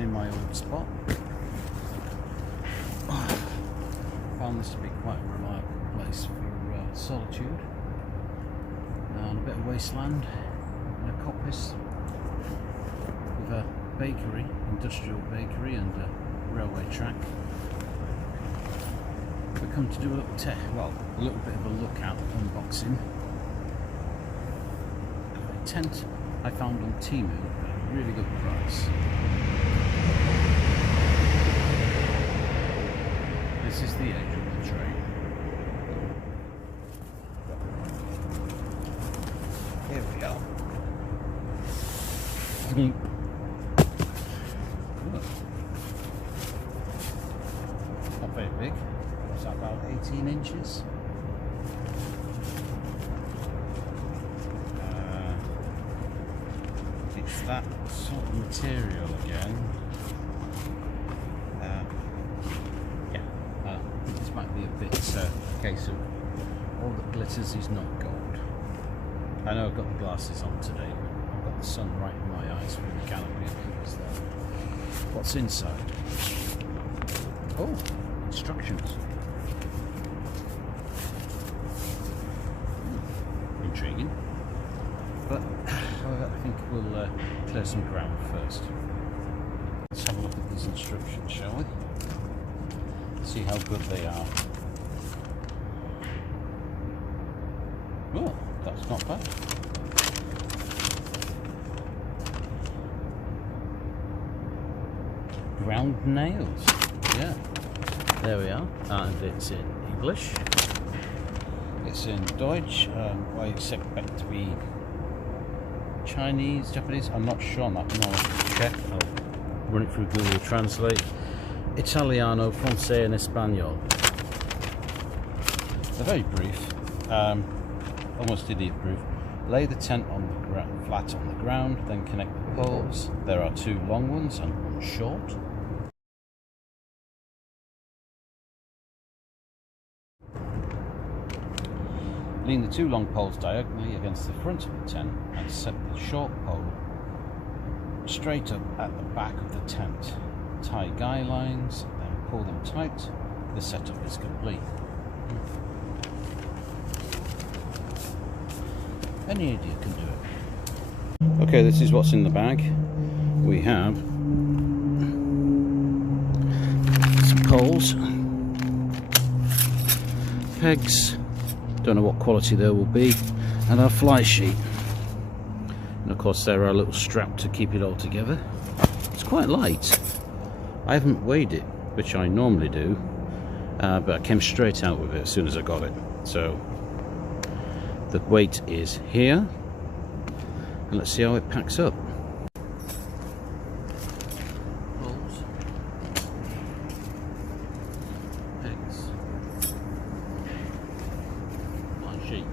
Again in my old spot. Found this to be quite a reliable place for solitude. And a bit of wasteland and a coppice with a bakery, industrial bakery, and a railway track. We've come to do a little bit of a look at unboxing of a tent I found on Temu at a really good price. This is the edge of the train. Here we are. Not very big. It's about 18 inches. It's that sort of material again. This might be a bit case of all that glitters is not gold. I know I've got the glasses on today, but I've got the sun right in my eyes through the canopy of colours there. What's inside? Oh, instructions. Intriguing. But however, I think we'll clear some ground first. Let's have a look at these instructions, shall we? See how good they are. Oh, that's not bad. Ground nails. Yeah. There we are. And it's in English. It's in Deutsch. I expect to be Chinese, Japanese. I'm not sure on that. No, I'll check. I'll run it through Google Translate. Italiano, Francais and Espanol. They're very brief, almost idiot proof. Lay the tent on the flat on the ground, then connect the poles. There are 2 long ones and 1 short. Lean the 2 long poles diagonally against the front of the tent and set the short pole straight up at the back of the tent. Tie guy lines, then pull them tight. The setup is complete. Any idiot can do it. Okay, this is what's in the bag. We have some poles, pegs, don't know what quality there will be, and our fly sheet. And of course there are a little strap to keep it all together. It's quite light. I haven't weighed it, which I normally do, but I came straight out with it as soon as I got it. So the weight is here, and let's see how it packs up. Poles, pegs, line sheet.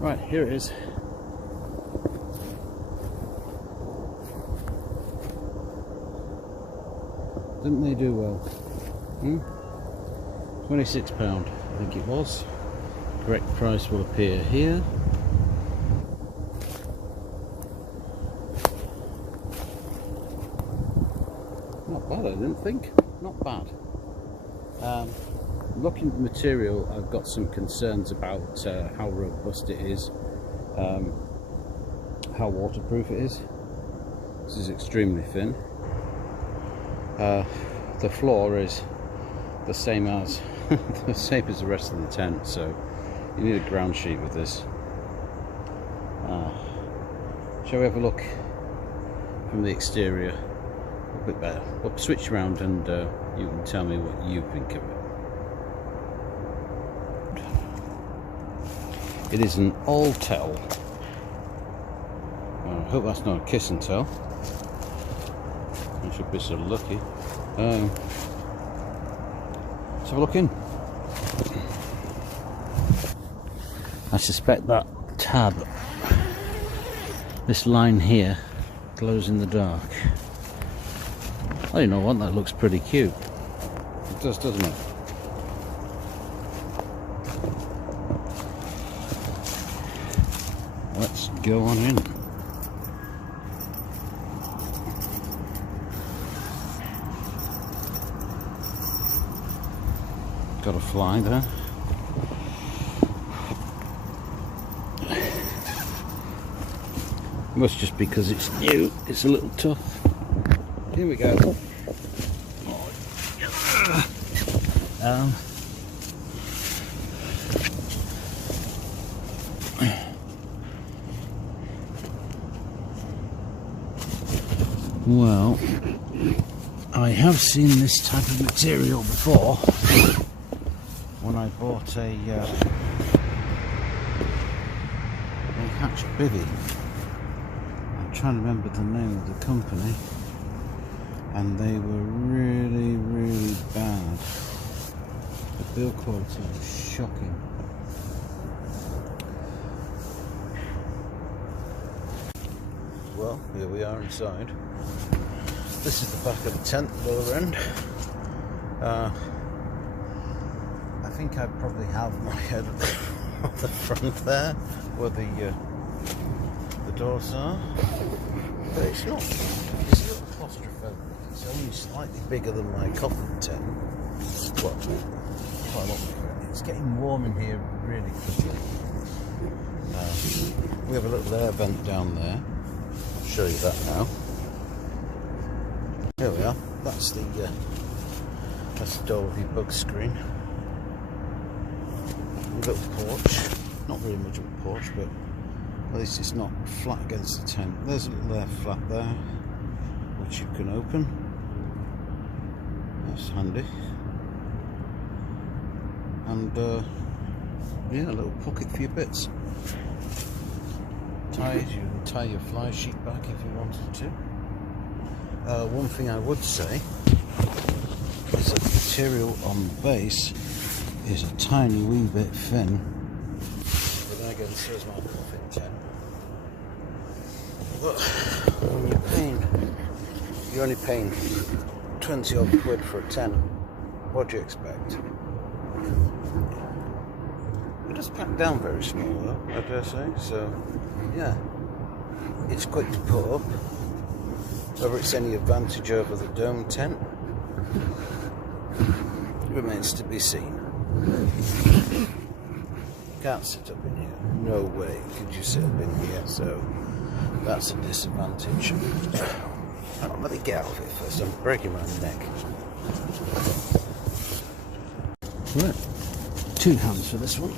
Right, here it is. Didn't they do well? £26, I think it was. Correct price will appear here. Not bad, I didn't think. Not bad. Looking at the material, I've got some concerns about how robust it is, how waterproof it is. This is extremely thin. The floor is the same as the rest of the tent, so you need a ground sheet with this. Shall we have a look from the exterior a bit better? We'll switch around and you can tell me what you think of it. It is an AllTec. I hope that's not a kiss and tell. I should be so lucky. Let's have a look in. I suspect that tab, this line here, glows in the dark. Oh, you know what? That looks pretty cute. It does, doesn't it? Let's go on in. Got a fly there. Must just because it's new, it's a little tough. Here we go. Well, I have seen this type of material before when I bought a hatch bivvy. I'm trying to remember the name of the company, and they were really, really bad. The build quality was shocking. Well, here we are inside. This is the back of the tent, lower end. I think I probably have my head on the front there, where the doors are. But it's not. It's a little claustrophobic. It's only slightly bigger than my coffin tent. Well, quite a lot bigger. It's getting warm in here really quickly. We have a little air vent down there. I'll show you that now. Here we are. That's the Dolby bug screen. A little porch. Not really much of a porch, but at least it's not flat against the tent. There's a little air flat there, which you can open. That's handy. And yeah, a little pocket for your bits. You can tie your fly sheet back if you wanted to. One thing I would say is that the material on the base is a tiny wee bit thin. But then again, so is my coffin tent. But when you're only paying 20 odd quid for a tent, what do you expect? It does pack down very small though, I dare say, so yeah, it's quick to put up. Whether it's any advantage over the dome tent remains to be seen. Can't sit up in here. No way could you sit up in here, so that's a disadvantage. Oh, let me get out of it first. I'm breaking my neck. Right, 2 hands for this one.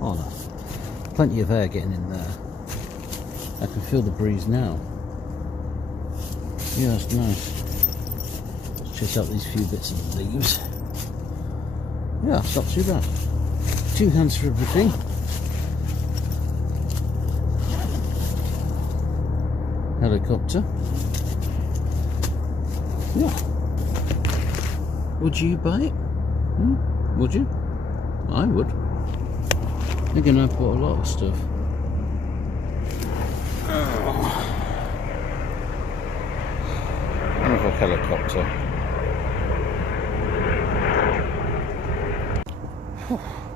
Oh no. Plenty of air getting in there. I can feel the breeze now. Yeah, that's nice. Let's check out these few bits of leaves. Yeah, it's not too bad. 2 hands for everything. Helicopter. Yeah. Would you buy it? Would you? I would. Again, I bought a lot of stuff. Another helicopter.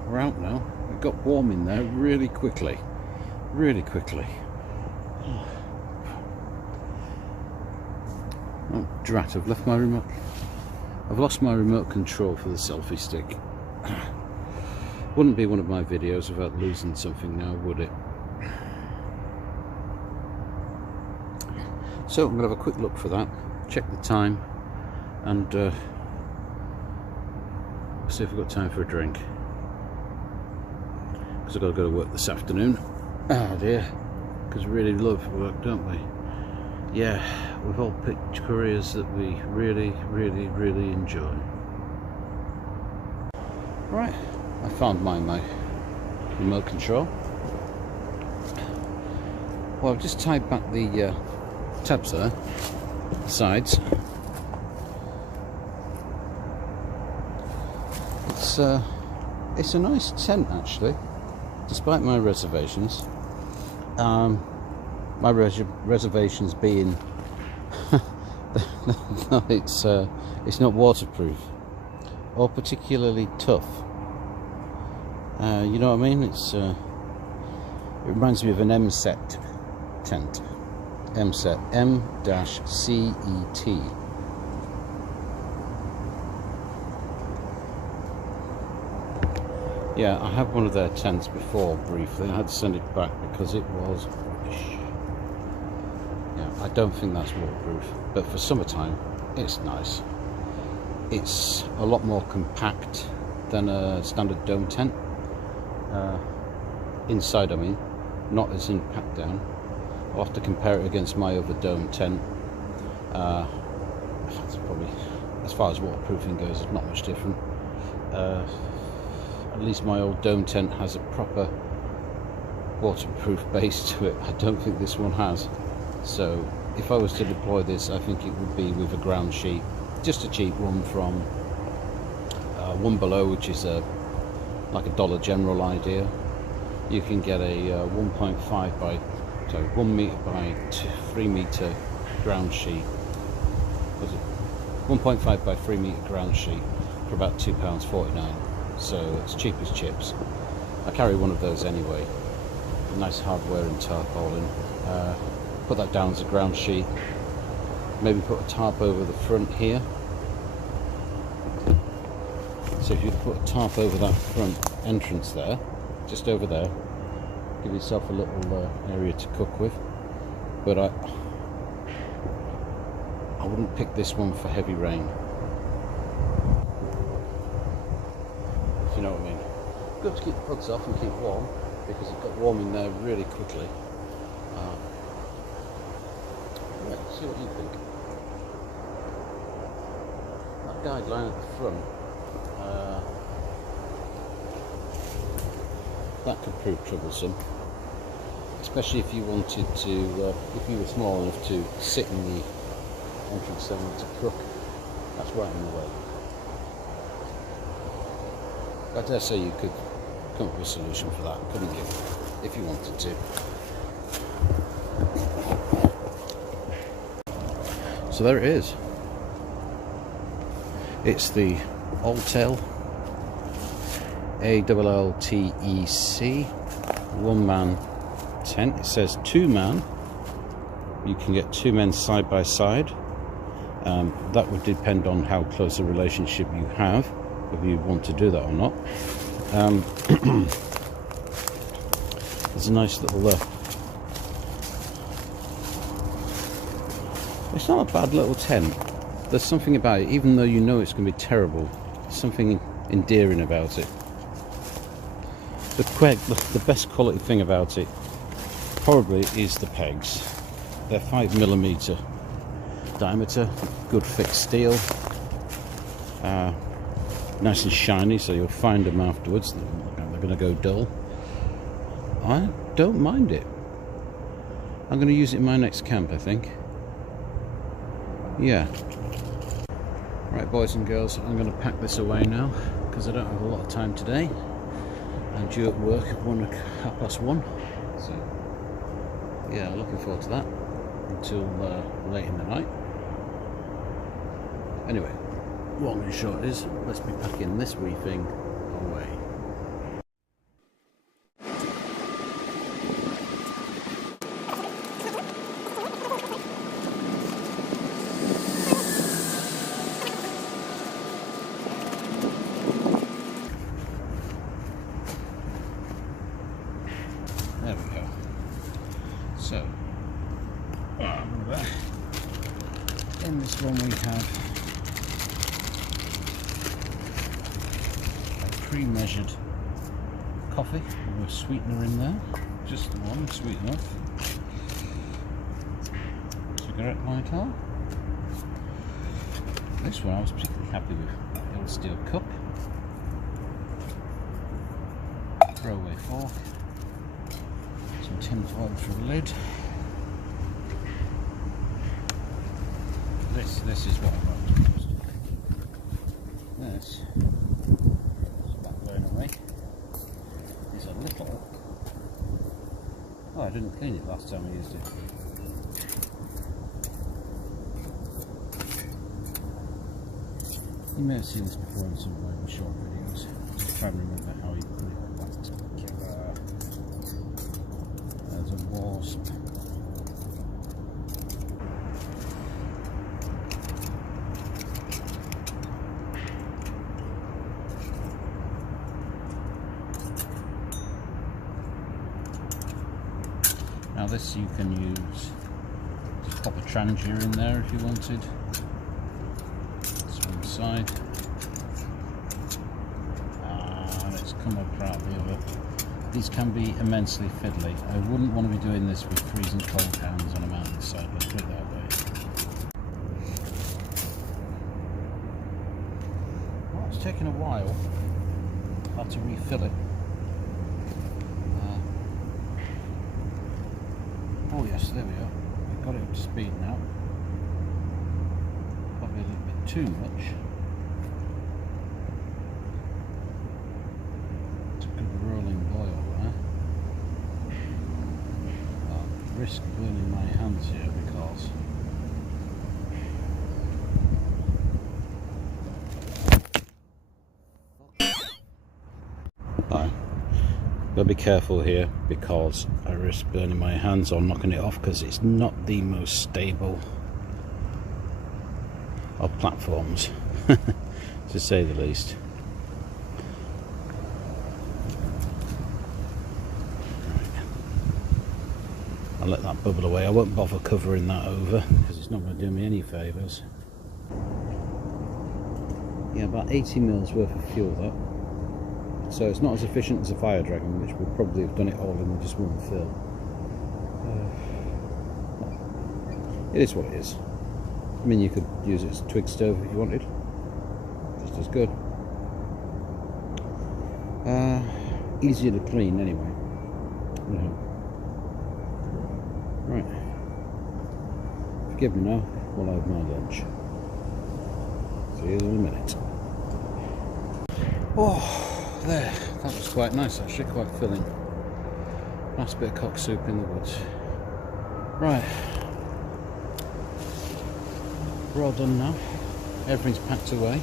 We're out now. It got warm in there really quickly. Really quickly. Oh, drat, I've left my remote. I've lost my remote control for the selfie stick. Wouldn't be one of my videos without losing something now, would it? So I'm going to have a quick look for that, check the time, and see if we've got time for a drink. Because I've got to go to work this afternoon. Oh dear, because we really love work, don't we? Yeah, we've all picked careers that we really, really, really enjoy. Right, I found my remote control. Well, I've just tied back the tabs there, sides. It's a nice tent actually, despite my reservations. My reservations being it's not waterproof or particularly tough. You know what I mean? It reminds me of an M-set tent. M-set, M-CET. Yeah, I have one of their tents before, briefly. I had to send it back because it was rubbish. Yeah, I don't think that's waterproof, but for summertime, it's nice. It's a lot more compact than a standard dome tent. Inside, I mean, not as in packed down. I'll have to compare it against my other dome tent. It's probably, as far as waterproofing goes, it's not much different. At least my old dome tent has a proper waterproof base to it. I don't think this one has. So if I was to deploy this, I think it would be with a ground sheet, just a cheap one from One Below, which is like a Dollar General idea. You can get a 1 meter by 3 meter ground sheet. Was it 1.5 by 3 meter ground sheet for about £2.49? So it's cheap as chips. I carry one of those anyway. A nice hardware and tarpaulin. Put that down as a ground sheet. Maybe put a tarp over the front here. So if you put a tarp over that front entrance there, just over there, give yourself a little area to cook with. But I wouldn't pick this one for heavy rain. If you know what I mean. Good to keep the plugs off and keep warm, because it got warm in there really quickly. Right, see what you think. That guideline at the front, that could prove troublesome, especially if you wanted to, if you were small enough to sit in the entrance zone to cook. That's right in the way. I dare say you could come up with a solution for that, couldn't you, if you wanted to. So there it is. It's the AllTec AllTec one-man tent. It says 2-man. You can get 2 men side by side. That would depend on how close a relationship you have, whether you want to do that or not. There's a nice little it's not a bad little tent. There's something about it, even though you know it's going to be terrible, there's something endearing about it. The best quality thing about it probably is the pegs. They're 5mm diameter, good thick steel, nice and shiny, so you'll find them afterwards. They're going to go dull. I don't mind it. I'm going to use it in my next camp, I think. Yeah. Right, boys and girls, I'm going to pack this away now because I don't have a lot of time today. I'm due at work at 1:30. So yeah, looking forward to that until late in the night. Anyway, long and short is, let's be packing this wee thing away. There we go. So, in this one we have a pre-measured coffee with a sweetener in there, just the one, sweet enough. Cigarette lighter. This one I was particularly happy with, the old steel cup. throwaway fork, some tin foil for a lid. This is what I wrote most. This is about blown away. Is a little. Oh, I didn't clean it last time I used it. You may have seen this before in some of my short videos. Just try and remember how you put it all back together. There's a wasp. Now this you can use, just pop a transier in there if you wanted. This one side. And it's come up out the other. These can be immensely fiddly. I wouldn't want to be doing this with freezing cold hands on a mountainside, let's put it that way. Well, it's taken a while. I had to refill it. Oh yes, there we are. We've got it up to speed now. Probably a little bit too much. It's a good rolling boil there. I'll risk burning my hands here because gotta be careful here because I risk burning my hands or knocking it off because it's not the most stable of platforms to say the least. Right. I'll let that bubble away. I won't bother covering that over because it's not going to do me any favours. Yeah, about 80 mils worth of fuel that. So it's not as efficient as a fire dragon, which would probably have done it all in just one fill. It is what it is. I mean, you could use it as a twig stove if you wanted. Just as good. Easier to clean anyway. Yeah. Right. Forgive me now while I have my lunch. See you in a minute. Oh! There, that was quite nice actually, quite filling. Nice bit of cock soup in the woods. Right, we're all done now. Everything's packed away.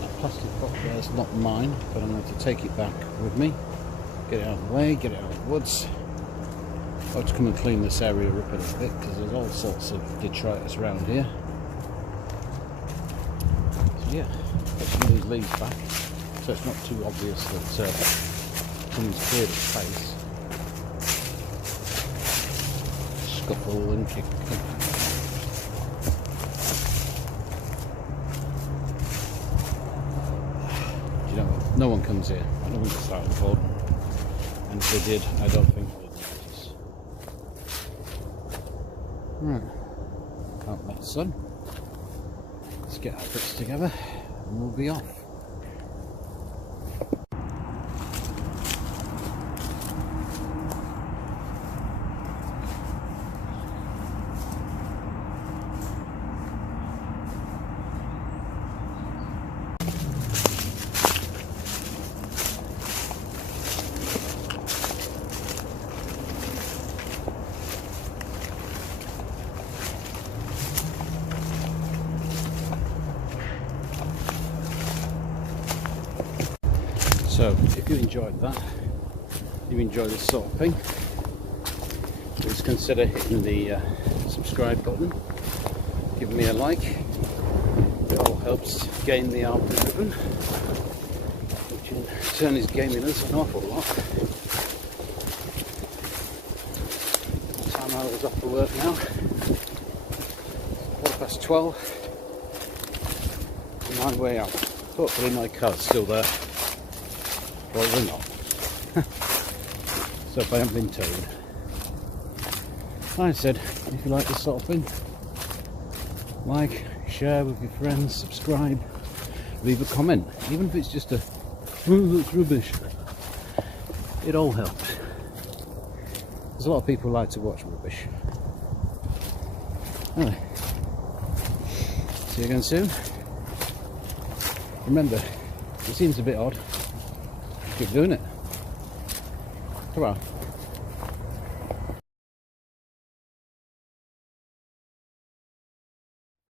That plastic pot there is not mine, but I'm going to take it back with me. Get it out of the way, get it out of the woods. I'll have to come and clean this area up a little bit because there's all sorts of detritus around here. So yeah, put some of these leaves back. So it's not too obvious that someone's cleared its face. Scuffle and kick. You know what? No one comes here. I don't think it's that important. And if they did, I don't think they'd notice. Right. Out that sun. Let's get our bits together and we'll be off. So if you enjoyed that, you enjoy this sort of thing, please consider hitting the subscribe button, giving me a like. It all helps gain the algorithm, which in turn is gaming us an awful lot. Time I was off for work now, 12:15, on my way out. Hopefully my car's still there. Well, we're not. So if I haven't been told. Like I said, if you like this sort of thing, like, share with your friends, subscribe, leave a comment, even if it's just a, oh, that's rubbish. it all helps. There's a lot of people who like to watch rubbish. Anyway, see you again soon. Remember, it seems a bit odd. Keep doing it. Come on.